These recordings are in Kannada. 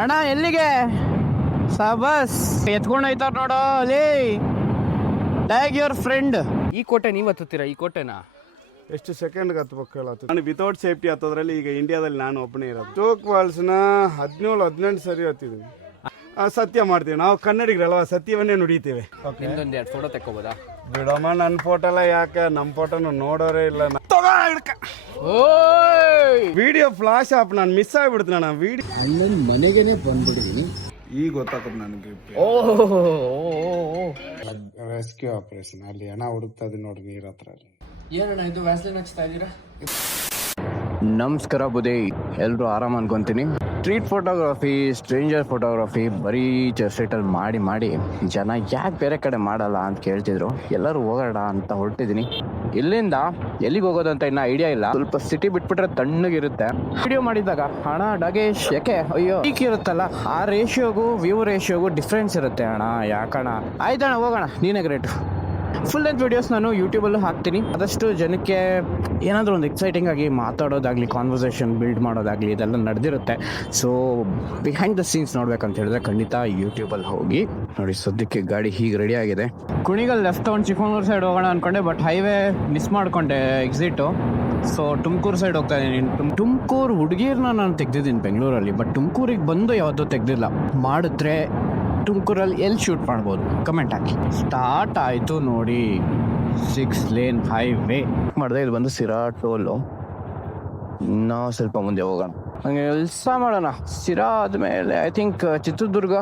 ಅಣ್ಣ ಎಲ್ಲಿಗೆ ಸಾಬಸ್ ಎತ್ಕೊಂಡು ಹೋಯ್ತಾರ ನೋಡೋ ಅಲ್ಲಿ ಟ್ಯಾಗ್ ಯುವರ್ ಫ್ರೆಂಡ್. ಈ ಕೋಟೆ ನೀವು ಹತ್ತುತ್ತೀರಾ? ಈ ಕೋಟೆನಾ ಎಷ್ಟು ಸೆಕೆಂಡ್ಗೆ ಹತ್ಬೇಕು ಹೇಳತ್ತು. ನಾನು ವಿತೌಟ್ ಸೇಫ್ಟಿ ಹತ್ತೋದ್ರಲ್ಲಿ ಈಗ ಇಂಡಿಯಾದಲ್ಲಿ ನಾನು ಒಬ್ಬನೇ ಇರೋದು. ಜೋಗ್ ಫಾಲ್ಸ್ನ 17-18 ಸರಿ ಹತ್ತಿದ್ವಿ. ಸತ್ಯ ಮಾಡ್ತೀವಿ ನಾವು ಕನ್ನಡಿಗರಲ್ವಾ, ಸತ್ಯವನ್ನೇ ನುಡಿತೀವಿ. ನಿಮ್ದೊಂದು 2 ಫೋಟೋ ತೆಕ್ಕೋಬೋದಾ? ಬಿಡಮ್ಮ, ನನ್ನ ಫೋಟೋ ಎಲ್ಲ ಯಾಕೆ, ನಮ್ಮ ಫೋಟೋನು ನೋಡೋರೇ ಇಲ್ಲ. ವಿಡಿಯೋ ಫ್ಲಾಶ್ ಆಪ್ ನಾನು ಮಿಸ್ ಆಗಿಬಿಡ್ತೀನಿ. ನಾನು ವಿಡಿಯೋ ಅಣ್ಣನ ಮನೆಗೇನೆ ಬಂದ್ಬಿಟ್ಟಿದ್ದೀನಿ. ಈಗ ಗೊತ್ತಾಗ್ತದೆ ನನಗೆ. ರೆಸ್ಕ್ಯೂ ಆಪರೇಷನ್ ಅಲ್ಲಿ ಹಣ ಹುಡುಕ್ತಾ ಇದೀನಿ ನೋಡಿ ನೀರ್ ಹತ್ರ. ಏನಣ್ಣ ಇದು ವ್ಯಾಸ್ಲಿನ್ ಹಚ್ತಾ ಇದ್ದೀರಾ? ನಮಸ್ಕಾರ ಬುದೇ, ಎಲ್ಲರೂ ಆರಾಮ ಅನ್ಕೊಂತೀನಿ. ಸ್ಟ್ರೀಟ್ ಫೋಟೋಗ್ರಫಿ, ಸ್ಟ್ರೇಂಜರ್ ಫೋಟೋಗ್ರಫಿ ಬರೀ ಸ್ಟ್ರೀಟಲ್ಲಿ ಮಾಡಿ ಜನ ಯಾಕೆ ಬೇರೆ ಕಡೆ ಮಾಡಲ್ಲ ಅಂತ ಕೇಳ್ತಿದ್ರು. ಎಲ್ಲರೂ ಹೋಗೋಣ ಅಂತ ಹೊರಟಿದ್ದೀನಿ. ಇಲ್ಲಿಂದ ಎಲ್ಲಿಗೆ ಹೋಗೋದಂತ ಇನ್ನೂ ಐಡಿಯಾ ಇಲ್ಲ. ಸ್ವಲ್ಪ ಸಿಟಿ ಬಿಟ್ಬಿಟ್ರೆ ತಣ್ಣಗಿರುತ್ತೆ. ವಿಡಿಯೋ ಮಾಡಿದಾಗ ಹಣ ಡಗೇಶ್ ಯಾಕೆ ಅಯ್ಯೋ ಪೀಕ್ ಇರುತ್ತಲ್ಲ, ಆ ರೇಷಿಯೋಗೂ ವ್ಯೂ ರೇಷಿಯೋಗೂ ಡಿಫ್ರೆನ್ಸ್ ಇರುತ್ತೆ ಅಣ್ಣ. ಯಾಕಣ ಆಯ್ತಣ್ಣ ಹೋಗೋಣ, ನೀನೇ ಗ್ರೇಟ್. ಫುಲ್ ಲೆಂತ್ ವಿಡಿಯೋಸ್ ನಾನು ಯೂಟ್ಯೂಬಲ್ಲೂ ಹಾಕ್ತೀನಿ. ಆದಷ್ಟು ಜನಕ್ಕೆ ಏನಾದರೂ ಒಂದು ಎಕ್ಸೈಟಿಂಗ್ ಆಗಿ ಮಾತಾಡೋದಾಗಲಿ, ಕಾನ್ವರ್ಸೇಷನ್ ಬಿಲ್ಡ್ ಮಾಡೋದಾಗಲಿ ಇದೆಲ್ಲ ನಡೆದಿರುತ್ತೆ. ಸೊ ಬಿಹೈಂಡ್ ದ ಸೀನ್ಸ್ ನೋಡ್ಬೇಕಂತ ಹೇಳಿದ್ರೆ ಖಂಡಿತ ಯೂಟ್ಯೂಬಲ್ಲಿ ಹೋಗಿ ನೋಡಿ. ಸದ್ಯಕ್ಕೆ ಗಾಡಿ ಹೀಗೆ ರೆಡಿ ಆಗಿದೆ. ಕುಣಿಗಲ್ ಲೆಫ್ಟ್ ತೊಗೊಂಡು ಚಿಕ್ಕಮಂಗ್ಳೂರು ಸೈಡ್ ಹೋಗೋಣ ಅಂದ್ಕೊಂಡೆ, ಬಟ್ ಹೈವೇ ಮಿಸ್ ಮಾಡ್ಕೊಂಡೆ ಎಕ್ಸಿಟು. ಸೊ ತುಮಕೂರು ಸೈಡ್ ಹೋಗ್ತಾ ಇದ್ದೀನಿ. ತುಮಕೂರು ಹುಡುಗಿರ್ನ ನಾನು ತೆಗ್ದಿದ್ದೀನಿ ಬೆಂಗಳೂರಲ್ಲಿ, ಬಟ್ ತುಮಕೂರಿಗೆ ಬಂದು ಯಾವತ್ತೂ ತೆಗ್ದಿಲ್ಲ. ಮಾಡಿದ್ರೆ ತುಮಕೂರಲ್ಲಿ ಎಲ್ಲಿ ಶೂಟ್ ಮಾಡ್ಬೋದು ಕಮೆಂಟ್ ಹಾಕಿ. ಸ್ಟಾರ್ಟ್ ಆಯಿತು ನೋಡಿ 6 ಲೇನ್ ಹೈವೇ ಮಾಡಿದೆ. ಇದು ಬಂದು ಸಿರಾ ಟೋಲು. ಇನ್ನೂ ಸ್ವಲ್ಪ ಮುಂದೆ ಹೋಗೋಣ, ಹಂಗೆ ಕೆಲಸ ಮಾಡೋಣ. ಸಿರಾ ಆದಮೇಲೆ I think Chitradurga,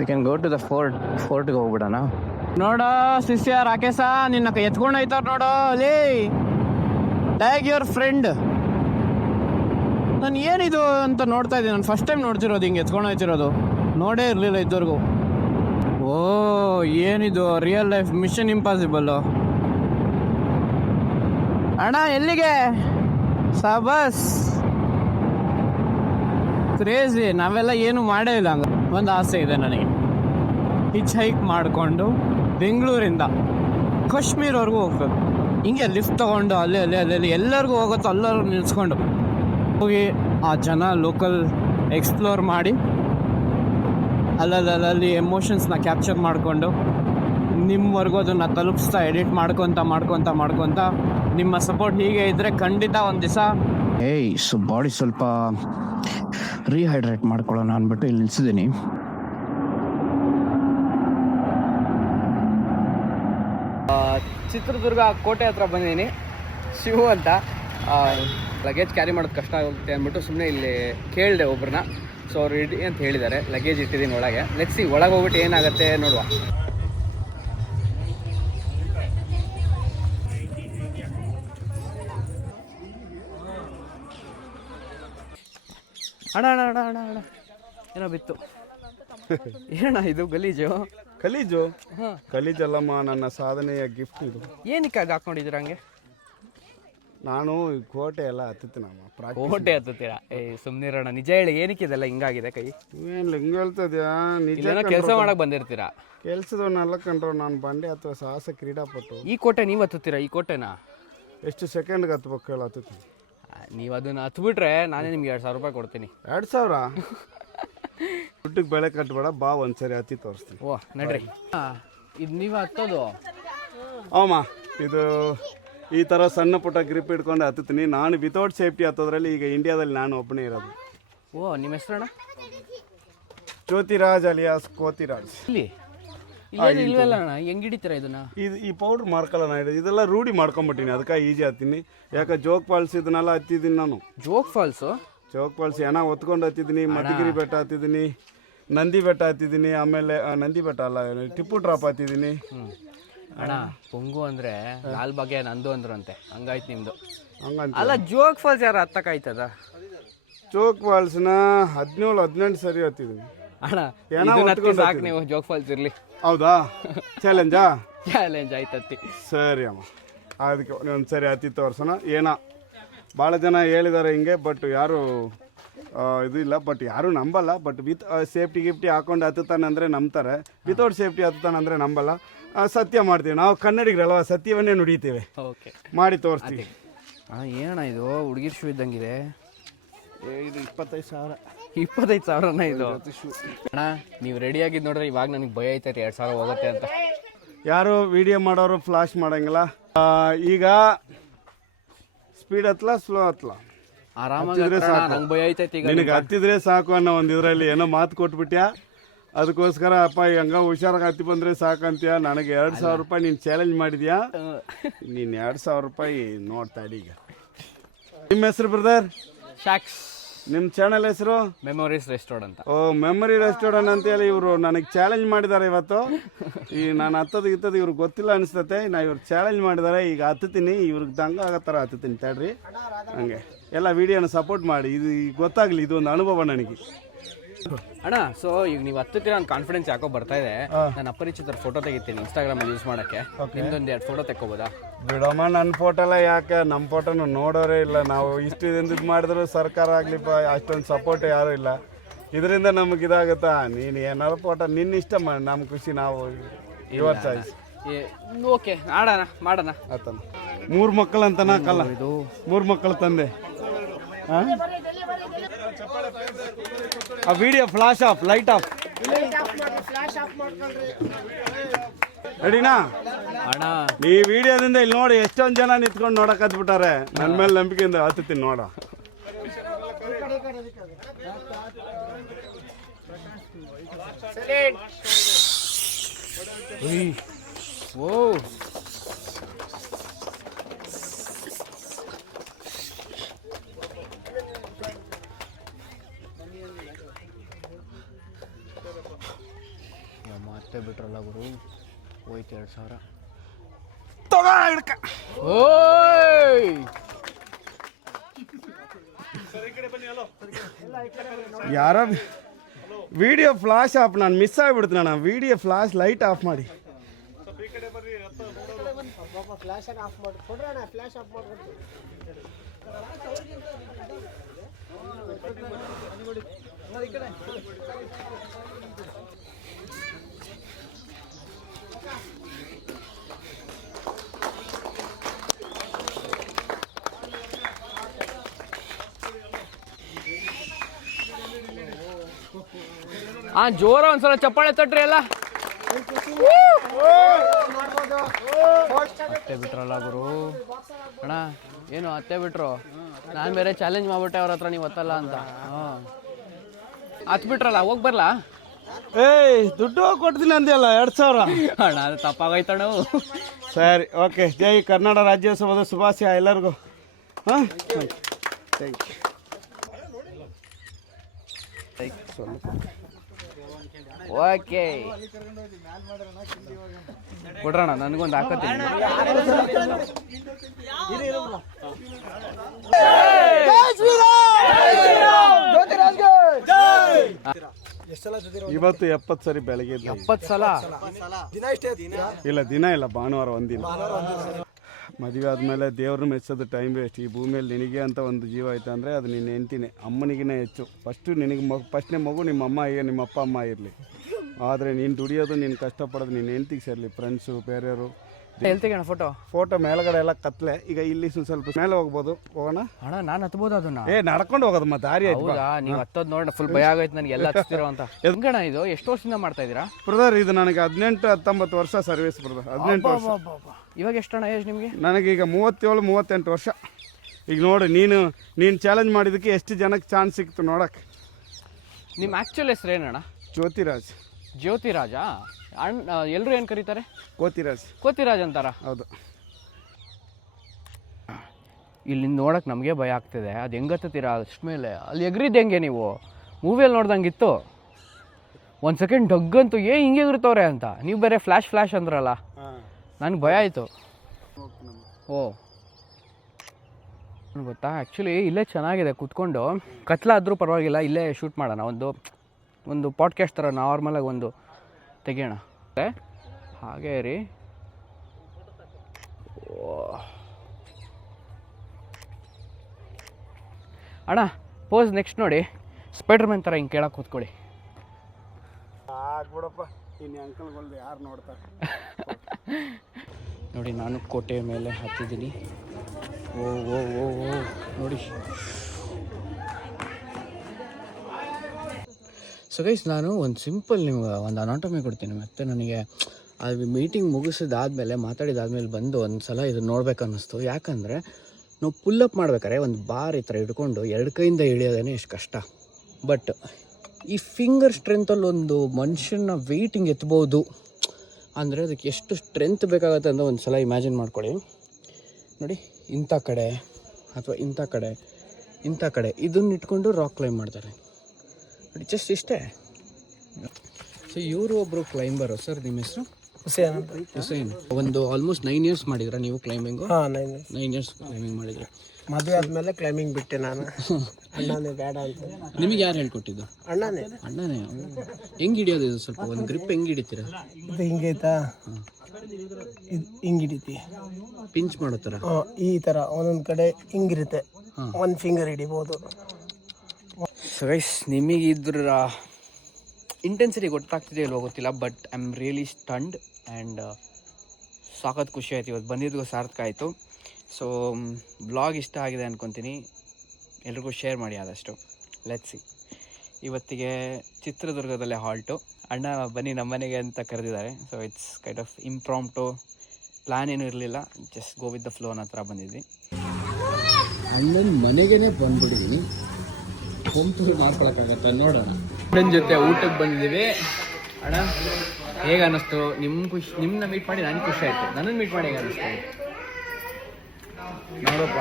we can go to the ಫೋರ್ಟ್ಗೆ ಹೋಗ್ಬಿಡೋಣ. ನೋಡ ಶಿಷ್ಯ ರಾಕೇಶ, ನಿನ್ನ ಎತ್ಕೊಂಡು ಹೋಯ್ತಾರ ನೋಡೋ ಅಲ್ಲಿ ಟ್ಯಾಗ್ ಯುವರ್ ಫ್ರೆಂಡ್. ನಾನು ಏನಿದು ಅಂತ ನೋಡ್ತಾ ಇದ್ದೀನಿ. ನಾನು ಫಸ್ಟ್ ಟೈಮ್ ನೋಡ್ತಿರೋದು ಹಿಂಗೆ ಎತ್ಕೊಂಡು ಹೋಯ್ತಿರೋದು, ನೋಡೇ ಇರಲಿಲ್ಲ ಇದ್ದವ್ರಿಗೂ. ಓ ಏನಿದು ರಿಯಲ್ ಲೈಫ್ ಮಿಷನ್ ಇಂಪಾಸಿಬಲ್. ಅಣ್ಣ ಎಲ್ಲಿಗೆ ಸಾಬಸ್ ಕ್ರೇಜಿ. ನಾವೆಲ್ಲ ಏನು ಮಾಡೇ ಇಲ್ಲ. ಹಂಗೆ ಒಂದು ಆಸೆ ಇದೆ ನನಗೆ, ಹಿಚ್ ಹೈಕ್ ಮಾಡಿಕೊಂಡು ಬೆಂಗಳೂರಿಂದ ಕಾಶ್ಮೀರವರೆಗೂ ಹೋಗ್ಬೇಕು. ಹಿಂಗೆ ಲಿಫ್ಟ್ ತೊಗೊಂಡು ಅಲ್ಲಿ ಎಲ್ಲರಿಗೂ ಹೋಗುತ್ತೋ ಎಲ್ಲರೂ ನಿಲ್ಸ್ಕೊಂಡು ಹೋಗಿ ಆ ಜನ ಲೋಕಲ್ ಎಕ್ಸ್ಪ್ಲೋರ್ ಮಾಡಿ ಅಲ್ಲಲ್ಲಿ ಎಮೋಷನ್ಸ್ನ ಕ್ಯಾಪ್ಚರ್ ಮಾಡಿಕೊಂಡು ನಿಮ್ಮವರೆಗೂ ಅದನ್ನು ತಲುಪಿಸ್ತಾ ಎಡಿಟ್ ಮಾಡ್ಕೊತ ನಿಮ್ಮ ಸಪೋರ್ಟ್ ಹೀಗೆ ಇದ್ದರೆ ಖಂಡಿತ ಒಂದು ದಿವಸ ಬಾಡಿ ಸ್ವಲ್ಪ ರೀಹೈಡ್ರೇಟ್ ಮಾಡ್ಕೊಳ್ಳೋಣ ಅಂದ್ಬಿಟ್ಟು ಇಲ್ಲಿ ನಿಲ್ಸಿದ್ದೀನಿ. ಚಿತ್ರದುರ್ಗ ಕೋಟೆ ಹತ್ರ ಬಂದಿದ್ದೀನಿ. ಶಿವು ಅಂತ ಲಗೇಜ್ ಕ್ಯಾರಿ ಮಾಡೋದು ಕಷ್ಟ ಆಗುತ್ತೆ ಅಂದ್ಬಿಟ್ಟು ಸುಮ್ಮನೆ ಇಲ್ಲಿ ಕೇಳಿದೆ ಒಬ್ರನ್ನ. ಸೊ ಅವ್ರು ಇಡಿ ಅಂತ ಹೇಳಿದ್ದಾರೆ. ಲಗೇಜ್ ಇಟ್ಟಿದ್ದೀನಿ ಒಳಗೆ. ಲೆಟ್ಸ್ ಸಿ ಒಳಗೆ ಹೋಗ್ಬಿಟ್ಟು ಏನಾಗುತ್ತೆ ನೋಡುವ. ಅಣ್ಣ ಏನೋ ಬಿತ್ತು. ಏನಣ್ಣ ಇದು ಗಲೀಜು? ಕಲೀಜಲ್ಲಮ್ಮ, ನನ್ನ ಸಾಧನೆಯ ಗಿಫ್ಟ್ ಇದು. ಏನಕ್ಕೆ ಅದು ಹಾಕೊಂಡಿದ್ದೀರ ಹಂಗೆ? ನಾನು ಕೋಟೆ ಎಲ್ಲ ಹತ್ತುತ್ತೀನಮ್ಮ. ಕೋಟೆ ಹತ್ತುತ್ತೀರಾ? ಸುಮ್ಮನಿರೋಣ, ನಿಜ ಹೇಳಿ ಏನಕ್ಕೆ ಇದೆಲ್ಲ ಹಿಂಗಾಗಿದೆ ಕೈ? ಏನು ಹಿಂಗೆ ಹೇಳ್ತದ್ಯಾ? ನಿಜ ಕೆಲಸ ಮಾಡಕ್ ಬಂದಿರ್ತೀರಾ? ಕೆಲಸದವನ್ನೆಲ್ಲ ಕಂಡ್ರು ನಾನು ಬಂಡೆ ಅಥವಾ ಸಾಹಸ ಕ್ರೀಡಾಪಟು. ಈ ಕೋಟೆ ನೀವು ಹತ್ತುತ್ತೀರಾ? ಈ ಕೋಟೆನಾ ಎಷ್ಟು ಸೆಕೆಂಡ್ಗೆ ಹತ್ಬೇಕು ಹೇಳಿ ಹತ್ತುತ್ತೀನಿ. ನೀವು ಅದನ್ನ ಹತ್ಬಿಟ್ರೆ ನಾನೇ ನಿಮ್ಗೆ 2,000 ರೂಪಾಯಿ ಕೊಡ್ತೀನಿ. 2,000? ದುಡ್ಡಿಗೆ ಬೆಲೆ ಕಟ್ಬೇಡ, ಬಾ ಒಂದ್ಸರಿ ಹತ್ತಿ ತೋರಿಸ್ತೀನಿ. ಓ ನಡ್ರಿ. ಇದು ನೀವು ಹತ್ತೋದು? ಅವಮ್ಮ ಇದು ಈ ಥರ ಸಣ್ಣ ಪುಟ್ಟ ಗ್ರಿಪ್ ಇಟ್ಕೊಂಡು ಹತ್ತುತ್ತೀನಿ. ನಾನು ವಿತೌಟ್ ಸೇಫ್ಟಿ ಹತ್ತೋದ್ರಲ್ಲಿ ಈಗ ಇಂಡಿಯಾದಲ್ಲಿ ನಾನು ಒಬ್ಬನೇ ಇರೋದು. ಓ ನಿಮ್ಮ ಹೆಸರಣ್ಣ? ಜ್ಯೋತಿರಾಜ್ ಅಲಿಯಾಸ್ ಕೋತಿರಾಜ್. ಇಲ್ಲಿ ಇಲ್ವಲ್ಲ ಅಣ್ಣ, ಹೆಂಗೆ ಹಿಡಿತೀರಾ ಇದನ್ನ? ಈ ಪೌಡ್ರ್ ಮಾರ್ಕಲ್ಲ ಇದೆಲ್ಲ ರೂಢಿ ಮಾಡ್ಕೊಂಬಿಟ್ಟಿನಿ, ಅದಕ್ಕೆ ಈಜಿ ಹತ್ತೀನಿ. ಯಾಕೆ ಜೋಗ್ ಫಾಲ್ಸ್ ಇದನ್ನೆಲ್ಲ ಹತ್ತಿದ್ದೀನಿ ನಾನು. ಜೋಗ್ ಫಾಲ್ಸು? ಜೋಗ್ ಫಾಲ್ಸ್ ಹೆಣ ಹೊತ್ಕೊಂಡು ಹತ್ತಿದ್ದೀನಿ. ಮಧುಗಿರಿ ಬೆಟ್ಟ ಹತ್ತಿದ್ದೀನಿ, ನಂದಿ ಬೆಟ್ಟ ಹತ್ತಿದ್ದೀನಿ, ಆಮೇಲೆ ನಂದಿ ಬೆಟ್ಟ ಅಲ್ಲ ಟಿಪ್ಪು ಡ್ರಾಪ್ ಹತ್ತಿದ್ದೀನಿ. ಅಣ್ಣ ಪೊಂಗು ಅಂದ್ರೆ ಲಾಲ್ ಬಾಗೆ ನಂದು ಅಂದ್ರಂತೆ, ಹಂಗಾಯ್ತು ನಿಮ್ದು. ಹಂಗಂತ ಅಲ್ಲ ಜೋಗ್ ಫಾಲ್ಸ್ ಯಾರು ಹತ್ತಕ್ಕಾಯ್ತದ? ಜೋಗ್ ಫಾಲ್ಸ್ನ 17-18 ಸರಿ ಹತ್ತಿದ್ದೀನಿ ಅಣ್ಣ. ಸಾಕು ನೀವು ಜೋಗ್ ಫಾಲ್ಸ್ ಇರ್ಲಿ. ಹೌದಾ? ಚಾಲೆಂಜಾ? ಚಾಲೆಂಜ್ ಆಯ್ತತ್ತಿ. ಸರಿ ಅಮ್ಮ, ಅದಕ್ಕೆ ಒಂದು ಸರಿ ಹತ್ತಿ ತೋರ್ಸೋಣ. ಏನೋ ಭಾಳ ಜನ ಹೇಳಿದ್ದಾರೆ ಹಿಂಗೆ, ಬಟ್ ಯಾರು ಇದು ಇಲ್ಲ, ಬಟ್ ಯಾರೂ ನಂಬಲ್ಲ. ಬಟ್ ವಿತ್ ಸೇಫ್ಟಿ ಗಿಫ್ಟಿ ಹಾಕೊಂಡು ಹತ್ತುತ್ತಾನೆ ಅಂದರೆ ನಂಬ್ತಾರೆ, ವಿತೌಟ್ ಸೇಫ್ಟಿ ಹತ್ತುತ್ತಾನೆ ಅಂದರೆ ನಂಬಲ್ಲ. ಸತ್ಯ ಮಾಡ್ತೀವಿ ನಾವು ಕನ್ನಡಿಗರಲ್ವಾ, ಸತ್ಯವನ್ನೇ ನುಡಿತೀವಿ. ಓಕೆ ಮಾಡಿ ತೋರಿಸ್ತೀವಿ. ಏನಣ್ಣ ಇದು ಹುಡುಗಿರ್ ಶೂ ಇದ್ದಂಗಿದೆ? ಇದು 25,000. 25,000ನ ಇದು? ಅಣ್ಣ ನೀವು ರೆಡಿ ಆಗಿದ್ದು ನೋಡ್ರೆ ಇವಾಗ ನನಗೆ ಭಯ ಐತೈತೆ 2,000 ಹೋಗುತ್ತೆ ಅಂತ. ಯಾರು ವಿಡಿಯೋ ಮಾಡೋರು ಫ್ಲಾಶ್ ಮಾಡಂಗಿಲ್ಲ. ಈಗ ಸ್ಪೀಡ್ ಹತ್ಲ ಸ್ಲೋ ಹತ್ಲ ಆರಾಮಾಗಿ ನಂಗೆ ಭಯ ಐತೈತೆ. ಈಗ ನಿನಗೆ ಹತ್ತಿದ್ರೆ ಸಾಕು ಅನ್ನೋ ಒಂದು ಇದರಲ್ಲಿ ಏನೋ ಮಾತು ಕೊಟ್ಬಿಟ್ಯಾ, ಅದಕ್ಕೋಸ್ಕರ ಅಪ್ಪ ಹಂಗ ಹುಷಾರಾಗಿ ಹತ್ತಿ ಬಂದರೆ ಸಾಕಂತೀಯ. ನನಗೆ 2,000 ರೂಪಾಯಿ ನೀನು ಚಾಲೆಂಜ್ ಮಾಡಿದ್ಯಾ, ನೀನು 2,000 ರೂಪಾಯಿ ನೋಡ್ತಾ ಇಡಿ. ಈಗ ನಿಮ್ಮ ಹೆಸರು ಬ್ರದರ್? ಶಾಕ್ಸ್. ನಿಮ್ಮ ಚಾನಲ್ ಹೆಸರು? ಮೆಮೊರೀಸ್ ರೆಸ್ಟೋರೆಂಟ್ ಅಂತ. ಓ, ಮೆಮೊರಿ ರೆಸ್ಟೋರೆಂಟ್ ಅಂತೇಳಿ ಇವರು ನನಗೆ ಚಾಲೆಂಜ್ ಮಾಡಿದ್ದಾರೆ ಇವತ್ತು. ಈ ನಾನು ಹತ್ತದು ಇವ್ರಿಗೆ ಗೊತ್ತಿಲ್ಲ ಅನಿಸ್ತತೆ. ನಾ ಇವ್ರು ಚಾಲೆಂಜ್ ಮಾಡಿದ್ದಾರೆ. ಈಗ ಹತ್ತೀನಿ, ಇವ್ರಿಗೆ ದಂಗ ಆಗೋ ಥರ ಹತ್ತೀನಿ ತಡ್ರಿ. ಹಂಗೆ ಎಲ್ಲ ವಿಡಿಯೋನ ಸಪೋರ್ಟ್ ಮಾಡಿ. ಇದು ಗೊತ್ತಾಗಲಿ, ಇದು ಒಂದು ಅನುಭವ ನನಗೆ. ಅಣ್ಣ ಸೊ ಈಗ ನೀವು ಹತ್ತುತ್ತೀರ ನನ್ನ ಕಾನ್ಫಿಡೆನ್ಸ್ ಯಾಕೋ ಬರ್ತಾ ಇದೆ. ನಾನು ಅಪರಿಚಿತರ ಫೋಟೋ ತೆಗಿತೀನಿ ಇನ್ಸ್ಟಾಗ್ರಾಮಲ್ಲಿ ಯೂಸ್ ಮಾಡೋಕ್ಕೆ. ನಿಮ್ದೊಂದು 2 ಫೋಟೋ ತೆಕ್ಕೋಬೋದಾ? ಬಿಡಮ್ಮ, ನನ್ನ ಫೋಟೋ ಎಲ್ಲ ಯಾಕೆ? ನಮ್ಮ ಫೋಟೋನು ನೋಡೋರೇ ಇಲ್ಲ. ನಾವು ಇಷ್ಟು ಇದು ಮಾಡಿದ್ರು ಸರ್ಕಾರ ಆಗಲಿಪ್ಪ ಅಷ್ಟೊಂದು ಸಪೋರ್ಟ್ ಯಾರೂ ಇಲ್ಲ. ಇದರಿಂದ ನಮಗೆ ಇದಾಗುತ್ತಾ? ನೀನು ಏನಾರು ಫೋಟೋ ನಿನ್ನ ಇಷ್ಟ ಮಾಡಿ, ನಮ್ಮ ಖುಷಿ. ನಾವು ಯುವರ್ ಚಾಯ್ಸ್. ಓಕೆ, ಆಡೋಣ ಮಾಡೋಣ. ಆತನ 3 ಮಕ್ಕಳು ಅಂತನ ಕಲ್ಲ, ಇದು 3 ಮಕ್ಕಳು ತಂದೆ. ಆ video flash of, light off, ರೆಡಿನಾ ಅಣ್ಣ? ಈ ವಿಡಿಯೋದಿಂದ ಇಲ್ಲಿ ನೋಡಿ ಎಷ್ಟೊಂದು ಜನ ನಿಂತ್ಕೊಂಡು ನೋಡಕ್ ಹತ್ಬಿಟ್ಟಾರೆ. ನನ್ನ ಮೇಲೆ ನಂಬಿಕೆಯಿಂದ ಹತ್ತೀನಿ ನೋಡ. ಓ ಮತ್ತೆ ಬಿಟ್ರಲ್ಲ ಗುರು, ಹೋಯ್ತು 2,000. ಓಯ್ ಯಾರ ವಿಡಿಯೋ ಫ್ಲಾಶ್ ಆಫ್, ನಾನು ಮಿಸ್ ಆಗಿಬಿಡ್ತೀನಿ. ನಾನು ವಿಡಿಯೋ ಫ್ಲಾಶ್ ಲೈಟ್ ಆಫ್ ಮಾಡಿ. ಜೋರ ಒಂದ್ಸಲ ಚಪ್ಪಾಳೆ ತಟ್ರಿ ಎಲ್ಲ. ಅತ್ತೆ ಬಿಟ್ರಲ್ಲ ಗುರು. ಅಣ್ಣ ಏನು ಅತ್ತೆ ಬಿಟ್ರು? ನಾನು ಬೇರೆ ಚಾಲೆಂಜ್ ಮಾಡ್ಬಿಟ್ಟೆ ಅವ್ರ ಹತ್ರ, ನೀವು ಒತ್ತಲ್ಲ ಅಂತ. ಹತ್ ಬಿಟ್ರಲ್ಲ, ಹೋಗಿ ಬರ್ಲಾ? ಏಯ್, ದುಡ್ಡು ಕೊಡ್ತೀನಿ ಅಂದೆಲ್ಲ 2,000. ಅಣ್ಣ ಅದು ತಪ್ಪಾಗೋಯ್ತಣ್ಣ. ಸರಿ, ಓಕೆ. ಜೈ ಕರ್ನಾಟಕ ರಾಜ್ಯೋತ್ಸವದ ಶುಭಾಶಯ ಎಲ್ಲರಿಗೂ. ಹಾಂ, ಥ್ಯಾಂಕ್ ಯು. ಓಕೆ ಕೊಡ್ರಣ, ನನಗೊಂದು ಹಾಕತ್ತೀನಿ. ಇವತ್ತು 70 ಸರಿ ಬೆಳಗ್ಗೆ 70 ಸಲ ಇಲ್ಲ, ದಿನ ಇಲ್ಲ, ಭಾನುವಾರ ಒಂದಿನ. ಮದುವೆ ಆದಮೇಲೆ ದೇವ್ರನ್ನ ಮೆಚ್ಚೋದು ಟೈಮ್ ವೇಸ್ಟ್. ಈ ಭೂಮಿಯಲ್ಲಿ ನಿನಗೆ ಅಂತ ಒಂದು ಜೀವ ಐತೆ ಅಂದರೆ ಅದು ನಿನ್ನ ಹೆಂಡ್ತಿನೇ, ಅಮ್ಮನಿಗಿನೇ ಹೆಚ್ಚು. ಫಸ್ಟು ನಿನಗೆ ಫಸ್ಟ್ನೇ ಮಗು ನಿಮ್ಮ ಅಮ್ಮ, ಈಗ ನಿಮ್ಮ ಅಪ್ಪ ಅಮ್ಮ ಇರಲಿ. ಆದರೆ ನೀನು ದುಡಿಯೋದು, ನೀನು ಕಷ್ಟಪಡೋದು ನಿನ್ನ ಹೆಂಡ್ತಿಗೆ ಸೇರಲಿ. ಫ್ರೆಂಡ್ಸು ಬೇರೆಯವರು ಹೇಳ್ತೀಗಣ ಫೋಟೋ ಮೇಲ್ಗಡೆ ಎಲ್ಲ ಕತ್ಲೆ. ಈಗ ಇಲ್ಲಿ ಸ್ವಲ್ಪ ಮೇಲೆ ಹೋಗ್ಬೋದು, ಹೋಗೋಣ. ಅಣ್ಣ ನಾನು ಹತ್ಬೋದು ಅದನ್ನ? ನಡ್ಕೊಂಡು ಹೋಗೋದು ಮತ್ತೆ ದಾರಿ ಆಯ್ತು. ನೀವು ಹತ್ತೋದು ನೋಡಿ ಫುಲ್ ಭಯ ಆಗೈತೆ ನನಗೆ, ಎಲ್ಲ ಹತ್ತಿರೋ ಅಂತ. ಹೆಂಗಣ ಇದು? ಎಷ್ಟು ವರ್ಷದಿಂದ ಮಾಡ್ತಾ ಇದ್ದೀರಾ ಬ್ರದರ್? ಇದು ನನಗೆ 18-19 ವರ್ಷ ಸರ್ವಿಸ್ ಬ್ರದರ್. 18 ವರ್ಷ. ಇವಾಗ ಎಷ್ಟಣ್ಣ ಏಜ್ ನಿಮಗೆ? ನನಗೀಗ 37-38 ವರ್ಷ. ಈಗ ನೋಡಿ, ನೀನು ಚಾಲೆಂಜ್ ಮಾಡಿದ್ದಕ್ಕೆ ಎಷ್ಟು ಜನಕ್ಕೆ ಚಾನ್ಸ್ ಸಿಕ್ತು ನೋಡಕ್ಕೆ. ನಿಮ್ಮ ಆ್ಯಕ್ಚುಲ್ ಹೆಸರು ಏನಣ್ಣ? ಜ್ಯೋತಿರಾಜ್. ಜ್ಯೋತಿರಾಜ? ಅಣ್ಣ ಎಲ್ಲರೂ ಏನು ಕರೀತಾರೆ? ಕೋತಿರಾಜ್ ಅಂತಾರ? ಹೌದು. ಇಲ್ಲಿ ನೋಡಕ್ಕೆ ನಮಗೆ ಭಯ ಆಗ್ತಿದೆ. ಅದು ಹೆಂಗೆ ಹತ್ತೀರಾ ಅಷ್ಟು ಮೇಲೆ? ಅಲ್ಲಿ ಎಗ್ರಿದ್ದು ಹೆಂಗೆ ನೀವು? ಮೂವಿಯಲ್ಲಿ ನೋಡ್ದಂಗಿತ್ತು. 1 ಸೆಕೆಂಡ್ ಡಗ್ಗಂತೂ ಹಿಂಗೆ ಎಗ್ರಿತವ್ರೆ ಅಂತ. ನೀವು ಬೇರೆ ಫ್ಲ್ಯಾಶ್ ಅಂದ್ರಲ್ಲ, ನನಗೆ ಭಯ ಆಯಿತು. ಓ ಗೊತ್ತಾ, ಆ್ಯಕ್ಚುಲಿ ಇಲ್ಲೇ ಚೆನ್ನಾಗಿದೆ ಕೂತ್ಕೊಂಡು. ಕತ್ಲಾದರೂ ಪರವಾಗಿಲ್ಲ, ಇಲ್ಲೇ ಶೂಟ್ ಮಾಡೋಣ. ಒಂದು ಪಾಡ್ಕಾಸ್ಟ್ ಥರ ನಾರ್ಮಲಾಗಿ ಒಂದು ತೆಗಿಯೋಣ. ಹಾಗೇ ರೀ. ಅಣ್ಣ ಪೋಸ್ ನೆಕ್ಸ್ಟ್ ನೋಡಿ, ಸ್ಪೈಡರ್ಮ್ಯಾನ್ ಥರ ಹಿಂಗೆ ಕೇಳಕ್ಕೆ ಕೂತ್ಕೊಳ್ಳಿ. ಆಗ್ಬಿಡಪ್ಪ, ಇನ್ನು ಅಂಕಲ್ಗಳು ಯಾರು ನೋಡ್ತಾರೆ. ನೋಡಿ, ನಾನು ಕೋಟೆಯ ಮೇಲೆ ಹತ್ತಿದ್ದೀನಿ. ಓ ಓ ಓ ಓ ನೋಡಿ, ಸೊ ಗೈಸ್, ನಾನು ಒಂದು ಸಿಂಪಲ್ ನಿಮ್ಗೆ ಒಂದು ಅನಾಟಮಿ ಕೊಡ್ತೀನಿ. ಮತ್ತು ನನಗೆ ಅದು ಮೀಟಿಂಗ್ ಮುಗಿಸಿದಾದ್ಮೇಲೆ ಮಾತಾಡಿದಾದ್ಮೇಲೆ ಬಂದು ಒಂದು ಸಲ ಇದು ನೋಡ್ಬೇಕು ಅನ್ನಿಸ್ತು. ಯಾಕಂದರೆ ನಾವು ಪುಲ್ಲಪ್ ಮಾಡ್ಬೇಕಾದ್ರೆ ಒಂದು ಬಾರ್ ಈ ಥರ ಹಿಡ್ಕೊಂಡು 2 ಕೈಯಿಂದ ಇಳಿಯೋದೇ ಎಷ್ಟು ಕಷ್ಟ. ಬಟ್ ಈ ಫಿಂಗರ್ ಸ್ಟ್ರೆಂತಲ್ಲಿ ಒಂದು ಮನುಷ್ಯನ ವೆಯ್ಟಿಂಗ್ ಎತ್ಬೋದು ಅಂದರೆ ಅದಕ್ಕೆ ಎಷ್ಟು ಸ್ಟ್ರೆಂತ್ ಬೇಕಾಗುತ್ತೆ ಅಂತ ಒಂದು ಸಲ ಇಮ್ಯಾಜಿನ್ ಮಾಡ್ಕೊಳ್ಳಿ. ನೋಡಿ, ಇಂಥ ಕಡೆ ಅಥವಾ ಇಂಥ ಕಡೆ ಇದನ್ನ ಇಟ್ಕೊಂಡು ರಾಕ್ ಕ್ಲೈಂಬ್ ಮಾಡ್ತಾರೆ. ನೋಡಿ, ಜಸ್ಟ್ ಇಷ್ಟೇ. ಸೊ ಇವರು ಒಬ್ಬರು ಕ್ಲೈಂಬರು. ಸರ್, ನಿಮ್ಮ ಹೆಸರು? ಹುಸೇನ್. ಒಂದು ಆಲ್ಮೋಸ್ಟ್ 9 years ಮಾಡಿದ್ರಾ ನೀವು ಕ್ಲೈಂಬಿಂಗು? 9 years ಕ್ಲೈಂಬಿಂಗ್ ಮಾಡಿದ್ರಿ. ಮದುವೆ ಆದ್ಮೇಲೆ ಕ್ಲೈಂಬಿಂಗ್ ಬಿಟ್ಟೆ ನಾನು. ಅಣ್ಣನೇ ಬೇಡ ಅಂತ. ನಿಮಗೆ ಯಾರು ಹೇಳ್ಕೊಟ್ಟಿದ್ದು? ಅಣ್ಣನೇ. ಹೆಂಗೆ ಹಿಡಿಯೋದು ಇದು? ಸ್ವಲ್ಪ ಒಂದು ಗ್ರಿಪ್ ಹೆಂಗೆ ಹಿಡಿತೀರಾ? ಇದು ಹಿಂಗೈತಾ, ಇದು ಹಿಂಗೆ ಹಿಡಿತಿ, ಪಿಂಚ್ ಮಾಡೋ ಥರ. ಈ ಥರ ಒಂದೊಂದು ಕಡೆ ಹಿಂಗಿರುತ್ತೆ, ಒಂದು ಫಿಂಗರ್ ಹಿಡಿಬೋದು. ಸೊ ಗೈಸ್, ನಿಮಗೆ ಇದ್ರ ಇಂಟೆನ್ಸಿಟಿ ಗೊತ್ತಾಗ್ತಿದೆ ಇಲ್ವೋ ಗೊತ್ತಿಲ್ಲ, but I am really stunned and ಸಾಕತ್ತು ಖುಷಿ ಆಯ್ತು. ಇವತ್ತು ಬಂದಿದ್ದಕ್ಕೂ ಸಾರ್ಥಕ ಆಯಿತು. ಸೊ ಬ್ಲಾಗ್ ಇಷ್ಟ ಆಗಿದೆ ಅಂದ್ಕೊತೀನಿ. ಎಲ್ರಿಗೂ ಶೇರ್ ಮಾಡಿ ಆದಷ್ಟು. Let's see. ಇವತ್ತಿಗೆ ಚಿತ್ರದುರ್ಗದಲ್ಲೇ ಹಾಲ್ಟು. ಅಣ್ಣ ಬನ್ನಿ ನಮ್ಮ ಮನೆಗೆ ಅಂತ ಕರೆದಿದ್ದಾರೆ. So it's kind of ಇಂಪ್ರಾಂಪ್ಟು, plan ಏನೂ ಇರಲಿಲ್ಲ, just go with the flow ಅನ್ನೋ ಥರ ಬಂದಿದ್ವಿ. ಅಣ್ಣನ ಮನೆಗೇ ಬಂದ್ಬಿಟ್ಟಿದ್ದೀನಿ. ಹೋಮ್ ಟೂರ್ ಮಾಡ್ಕೊಳಕ್ಕಾಗತ್ತ ನೋಡೋಣ. ಅಣ್ಣನ ಜೊತೆ ಊಟಕ್ಕೆ ಬಂದಿದ್ದೀವಿ. ಅಣ್ಣ, ಹೇಗೆ ಅನ್ನಿಸ್ತು? ನಿಮ್ಮನ್ನ ಮೀಟ್ ಮಾಡಿ ನನಗೆ ಖುಷಿ ಆಯಿತು. ನನ್ನನ್ನು ಮೀಟ್ ಮಾಡಿ ಹೇಗೆ ಅನ್ನಿಸ್ತು? ನೋಡಪ್ಪ,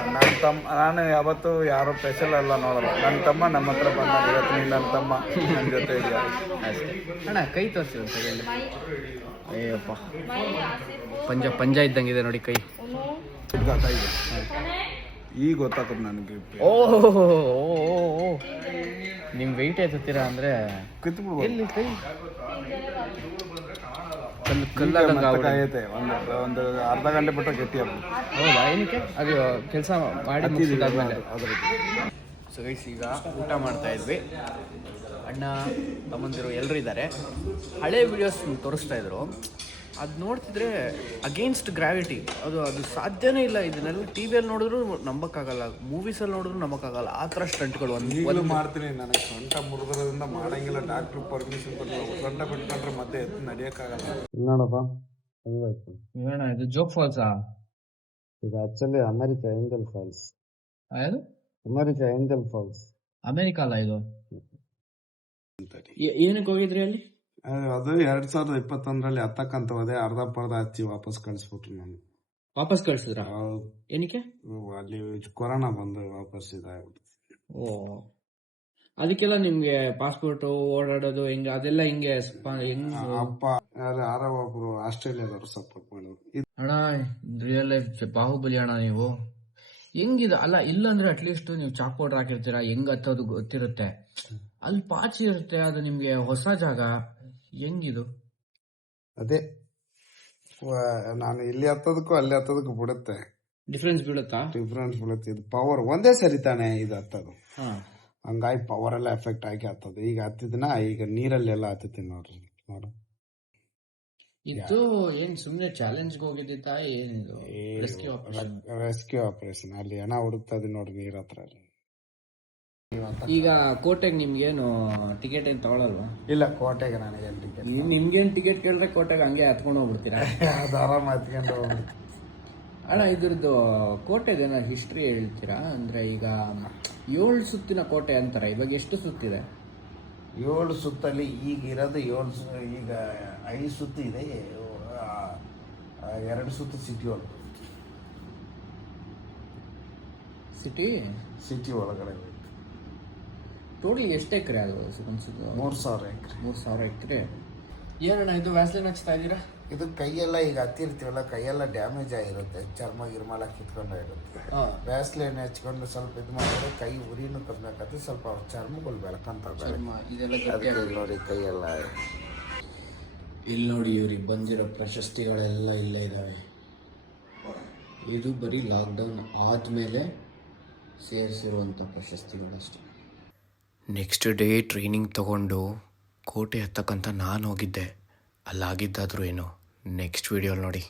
ನಾನು ಯಾವತ್ತೂ ಯಾರೋ ಸ್ಪೆಷಲ್ ಅಲ್ಲ ನೋಡಲ್ಲ. ನನ್ನ ತಮ್ಮ ನಮ್ಮ ಹತ್ರ ಬಂದ, ಇವತ್ತು ನೀನು ನನ್ನ ತಮ್ಮ ನನ್ನ ಜೊತೆ ಇದೆಯಾ ಅಷ್ಟೇ. ಅಣ್ಣ, ಕೈ ತೋರಿಸಿ ಒಂದು ಸೆಕೆಂಡ್. ಅಯ್ಯಪ್ಪ, ಪಂಜ ಇದ್ದಂಗಿದೆ ನೋಡಿ ಕೈ. ಈಗ ಗೊತ್ತಾಗ್ತದೆ ನನಗೆ. ಓಹೋ, ನಿಮ್ಮ ವೆಯ್ಟ್ ಎತ್ತೀರಾ ಅಂದರೆ ಎಲ್ಲಿ ಕೈ ಕಲ್ಲಾಗೈತೆ. ಒಂದು ಅರ್ಧ ಗಂಟೆ ಬಿಟ್ಟು ಗಟ್ಟಿ ಆಗ್ಬೋದು. ಹೌದಾ? ಏನಕ್ಕೆ? ಅದು ಕೆಲಸ ಮಾಡಿ ಮುಗಿಸಿದಾದ್ಮೇಲೆ. ಸೊ ಗೈಸ್, ಈಗ ಊಟ ಮಾಡ್ತಾ ಇದ್ವಿ. ಅಣ್ಣ ತಮ್ಮಂದಿರು ಎಲ್ಲರೂ ಇದ್ದಾರೆ. ಹಳೆ ವಿಡಿಯೋಸ್ ತೋರಿಸ್ತಾ ಇದ್ರು. ಅದು ನೋಡ್ತಿದ್ರೆ ಅಗೇನ್ಸ್ಟ್ ಗ್ರಾವಿಟಿ, ಅದು ಸಾಧ್ಯನೇ ಇಲ್ಲ. ಇದನ್ನೆಲ್ಲ ಟಿ ವಿಯಲ್ಲಿ ನೋಡಿದ್ರು ನಂಬಕ್ಕಾಗಲ್ಲ, ಮೂವೀಸಲ್ಲಿ ನೋಡಿದ್ರು ನಂಬಕ್ಕಾಗಲ್ಲ. ಆ ಥರ ಸ್ಟಂಟ್ಗಳು ಒಂದು ಮಾಡ್ತೀನಿ. ನನಗೆ ಸೊಂಟ ಮುರಿದ್ರಿಂದ ಮಾಡಂಗಿಲ್ಲ. ಡಾಕ್ಟ್ರು ಪರ್ಮಿಷನ್ ಕೊಟ್ಟಿಲ್ಲ. ಸೊಂಟ ಬಿಟ್ಕೊಂಡ್ರೆ ಮತ್ತೆ ಎತ್ತು ನಡೆಯೋಕ್ಕಾಗಲ್ಲ. ನೋಡಪ್ಪ, ಇದು ಜೋಗ್ ಫಾಲ್ಸಾ? ಇದು ಆಕ್ಚುಲಿ ಅಮೆರಿಕಾ ಏಂಜಲ್ ಫಾಲ್ಸ್. ಯಾವುದು? America angel falls. ಅಮೆರಿಕ ಅಲ್ಲ ಇದು. ಏನಕ್ಕೆ ಹೋಗಿದ್ರಿ ಅಲ್ಲಿ? ಅದು 2021ರಲ್ಲಿ ಹತ್ತಕ್ಕಂತ ಹೋದೆ. ಅರ್ಧ ಹಚ್ಚಿ ವಾಪಸ್ ಕಳಿಸ್ಬಿಟ್ರು. ನಾನು ವಾಪಸ್ ಕಳಿಸಿದ್ರ? ಏನಕ್ಕೆ? ಅಲ್ಲಿ ಕೊರೋನಾ ಬಂದು ವಾಪಸ್ ಇದಾಗ್ಬಿಟ್ಟು. ಓ, ಅದಕ್ಕೆಲ್ಲ ನಿಮ್ಗೆ ಪಾಸ್ಪೋರ್ಟ್ ಓಡಾಡೋದು ಹೆಂಗ ಅದೆಲ್ಲ ಹಿಂಗೆ ಅಪ್ಪ ಯಾರೋ ಒಬ್ರು ಆಸ್ಟ್ರೇಲಿಯಾದವ್ರು ಸಪೋರ್ಟ್ ಮಾಡೋರು. ಅಣ್ಣ, ರಿಯಲ್ ಲೈಫ್ ಬಾಹುಬಲಿ ಅಣ್ಣ ನೀವು. ಹೆಂಗಿದ ಅಲ್ಲ, ಇಲ್ಲಾಂದ್ರೆ ಅಟ್ಲೀಸ್ಟ್ ನೀವು ಚಾಕ್ ಪೌಡರ್ ಹಾಕಿರ್ತೀರಾ, ಹೆಂಗ್ ಹತ್ತೋದು ಗೊತ್ತಿರುತ್ತೆ. ಅಲ್ಲಿ ಪಾಚಿ ಇರುತ್ತೆ, ಅದು ನಿಮ್ಗೆ ಹೊಸ ಜಾಗ. ಹೆಂಗಿದು? ಅದೇ ನಾನು ಇಲ್ಲಿ ಹತ್ತೋದಕ್ಕೂ ಅಲ್ಲಿ ಹತ್ತೋದಕ್ಕೂ ಬಿಡುತ್ತೆ, ಡಿಫ್ರೆನ್ಸ್ ಬೀಳುತ್ತಾ? ಡಿಫ್ರೆನ್ಸ್ ಬೀಳುತ್ತೆ. ಇದು ಪವರ್ ಒಂದೇ ಸರಿ ತಾನೆ ಇದು ಹತ್ತೋದು. ಹಂಗಾಗಿ ಪವರ್ ಎಲ್ಲ ಎಫೆಕ್ಟ್ ಆಗಿ ಹತ್ತೋದು. ಈಗ ಹತ್ತಿದ್ನ ಈಗ ನೀರಲ್ಲೆಲ್ಲ ಹತ್ತೀನಿ ನೋಡ್ರಿ. ನೋಡು, ಇದು ಏನ್ ಸುಮ್ನೆ ಚಾಲೆಂಜ್ಗೆ ಹೋಗಿದ್ದಿತ್ತಾ? ಏನಿದು ರೆಸ್ಕ್ಯೂ ಆಪರೇಷನ್. ಅಲ್ಲಿ ಹಣ ಹುಡುಕ್ತಾ ಇದೀನಿ ನೋಡ್ರಿ ನೀರ್ ಹತ್ರ. ಈಗ ಕೋಟೆಗೆ ನಿಮ್ಗೇನು ಟಿಕೆಟ್ ಏನು ತಗೊಳಲ್ವಾ? ಇಲ್ಲ, ಕೋಟೆಗೆ ನನಗೆ ಟಿಕೆಟ್. ನಿಮ್ಗೇನು ಟಿಕೆಟ್ ಕೇಳಿದ್ರೆ ಕೋಟೆಗೆ ಹಂಗೆ ಹತ್ಕೊಂಡು ಹೋಗ್ಬಿಡ್ತೀರಾ? ಅದು ಆರಾಮ ಹತ್ಕೊಂಡು ಹೋಗ್ಬಿಡ್ತೀನಿ. ಅಣ್ಣ, ಇದ್ರದ್ದು ಕೋಟೆದೇನ ಹಿಸ್ಟ್ರಿ ಹೇಳ್ತೀರಾ? ಅಂದ್ರೆ ಈಗ 7 ಸುತ್ತಿನ ಕೋಟೆ ಅಂತಾರೆ. ಇವಾಗ ಎಷ್ಟು ಸುತ್ತಿದೆ? 7 ಸುತ್ತಲ್ಲಿ ಈಗ ಇರೋದು 7. ಈಗ 5 ಸುತ್ತು ಇದೆ, 2 ಸುತ್ತು ಸಿಟಿ ಒಳಗೆ. ಸಿಟಿ ಒಳಗಡೆ ಟೋಟಲ್ ಎಷ್ಟು ಎಕರೆ ಅದು? 3,000 ಎಕರೆ. 3,000 ಎಕರೆ. ಏನಣ್ಣ ಇದು ವ್ಯಾಸ್ಲಿನ್ ಹಚ್ತಾ ಇದ್ದೀರಾ? ಇದು ಕೈಯೆಲ್ಲ ಈಗ ಹತ್ತಿರ್ತೀವಲ್ಲ, ಕೈಯೆಲ್ಲ ಡ್ಯಾಮೇಜ್ ಆಗಿರುತ್ತೆ, ಚರ್ಮ ಗಿರ್ಮಲ ಕಿತ್ಕೊಂಡಾಗಿರುತ್ತೆ. ವ್ಯಾಸ್ಲಿನ್ ಹಚ್ಕೊಂಡು ಸ್ವಲ್ಪ ಇದು ಮಾಡಿದ್ರೆ ಕೈ ಉರಿನೂ ಕಮ್ಮಿ ಆಗತ್ತೆ, ಸ್ವಲ್ಪ ಚರ್ಮಗಳು ಬೆಳ್ಕೊಂತವೆ. ನೋಡಿ ಕೈಯೆಲ್ಲ. ಇಲ್ಲಿ ನೋಡಿ, ಇವ್ರಿಗೆ ಬಂದಿರೋ ಪ್ರಶಸ್ತಿಗಳೆಲ್ಲ ಇಲ್ಲೇ ಇದ್ದಾವೆ. ಇದು ಬರೀ ಲಾಕ್ಡೌನ್ ಆದಮೇಲೆ ಸೇರಿಸಿರುವಂಥ ಪ್ರಶಸ್ತಿಗಳಷ್ಟೇ. ನೆಕ್ಸ್ಟ್ ಡೇ ಟ್ರೈನಿಂಗ್ ತಗೊಂಡು ಕೋಟೆ ಹತ್ತಕ್ಕಂತ ನಾನು ಹೋಗಿದ್ದೆ. ಅಲ್ಲಾಗಿದ್ದಾದರೂ ಏನೋ ನೆಕ್ಸ್ಟ್ ವಿಡಿಯೋಲಿ ನೋಡಿ.